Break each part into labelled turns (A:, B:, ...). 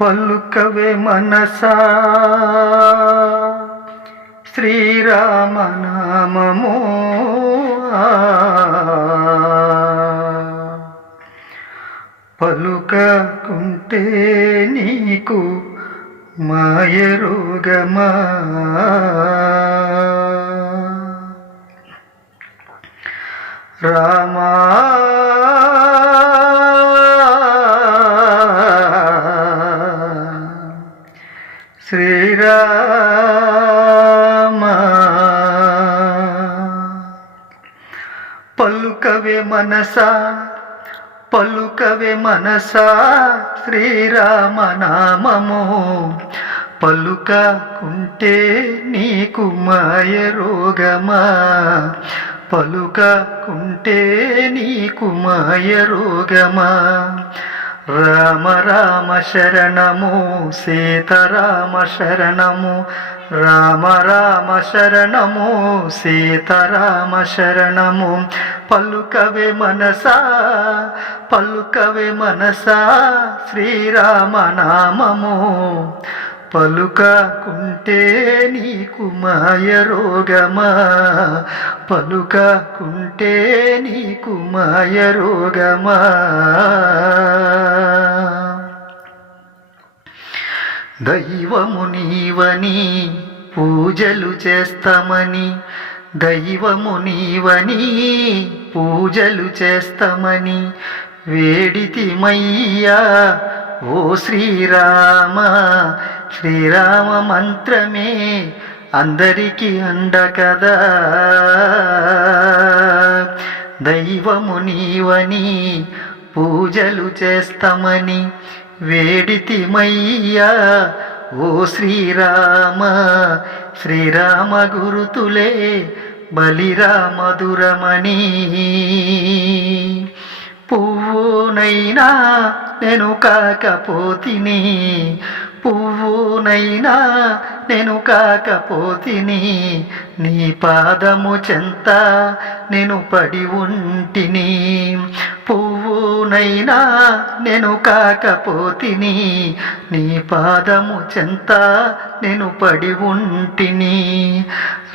A: పలుకవే మనసా. శ్రీరామనామము. పలుకుంటే నీకు మాయరోగమా రామా పలుకవే మనసా పలుకవే మనసా శ్రీరామ నామము పలుకుంటే నీకు మాయ రోగమా పలుకుంటే నీకు మాయ రోగమా. రామ రామ శరణము సీతారామ శరణము రామ రామ శరణము సీతారామ శరణము. పలుకవే మనసా పలుకవే మనసా శ్రీరామ నామము. పలుకాకుంటే నీకు మాయ రోగమా పలుకాకుంటే నీకు మాయ రోగమా దైవము నీవని పూజలు చేస్తామని దైవము నీవని పూజలు చేస్తామని వేడితిమయ్యా ఓ శ్రీరామ శ్రీరామ మంత్రమే అందరికీ అండ కదా దైవము నీవని పూజలు చేస్తామని వేడితిమయ్యా. ఓ శ్రీరామ శ్రీరామ గురుతులే బలిరామధురమణి. పువ్వునైనా నేను కాకపోతిని పువ్వునైనా నేను కాకపోతిని నీ పాదము చెంత నేను పడి ఉంటిని. పువ్వునైనా నేను కాకపోతిని నీ పాదము చెంత నేను పడి ఉంటిని.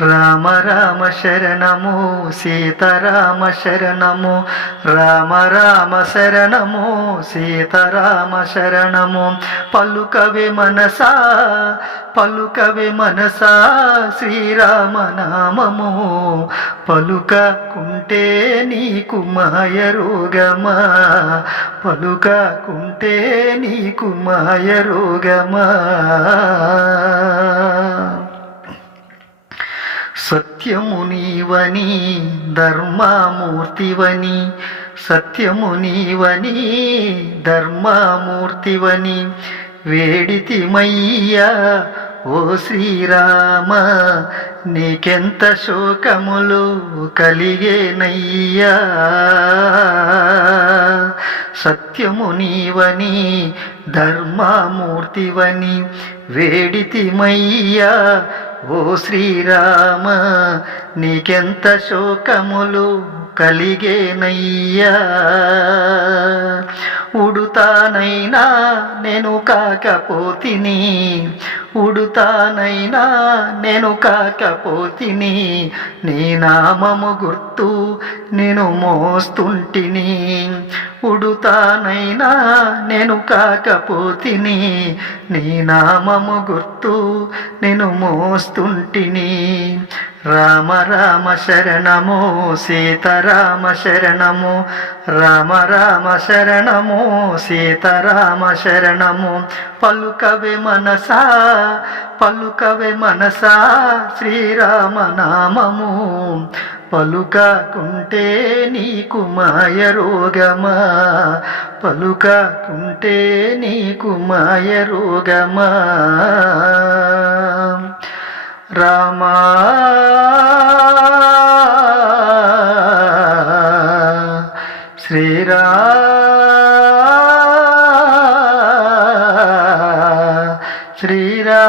A: రామ రామ శరణము సీతారామ శరణము రామ రామ శరణము సీతారామ శరణము. పలుకవే మనసా పలుకవే మనసా శ్రీరామ నామము. పలుకకుంటే నీకు మాయ రోగమా? పలుకకుంటే నీకు మాయ రోగమా? సత్యము నీవని ధర్మమూర్తివని సత్యము నీవని ధర్మమూర్తివని వేడితిమయ్యా ఓ శ్రీరామ నీకెంత శోకములు కలిగేనయ్యా. సత్యము నీవని ధర్మమూర్తివని వేడితిమయ్యా ఓ శ్రీరామ నీకెంత శోకములు కలిగేనయ్యా. ఉడుతానైనా నేను కాకపోతిని ఉడుతానైనా నేను కాకపోతిని నీ నామము గుర్తు నేను మోస్తుంటిని. ఉడుతానైనా నేను కాకపోతిని. నీ నామము గుర్తు నేను మోస్తుంటిని. రామ రామ శరణము సీతారామ శరణము రామ రామ శరణము సీతారామ శరణము. పలుకవే మనసా పలుకవే మనసా శ్రీరామ నామము. పలుకాకుంటే నీకు మాయ రోగమా? పలుకకుంటే నీకు మాయ రోగమా? రామా శ్రీరా శ్రీరా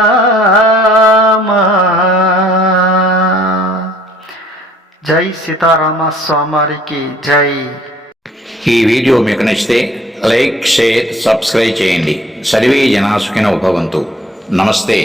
A: జై సీతారామ స్వామివారికి జై.
B: ఈ వీడియో మీకు నచ్చితే లైక్ షేర్ సబ్స్క్రైబ్ చేయండి. సర్వే జనాసుకిన ఉపవంతు నమస్తే.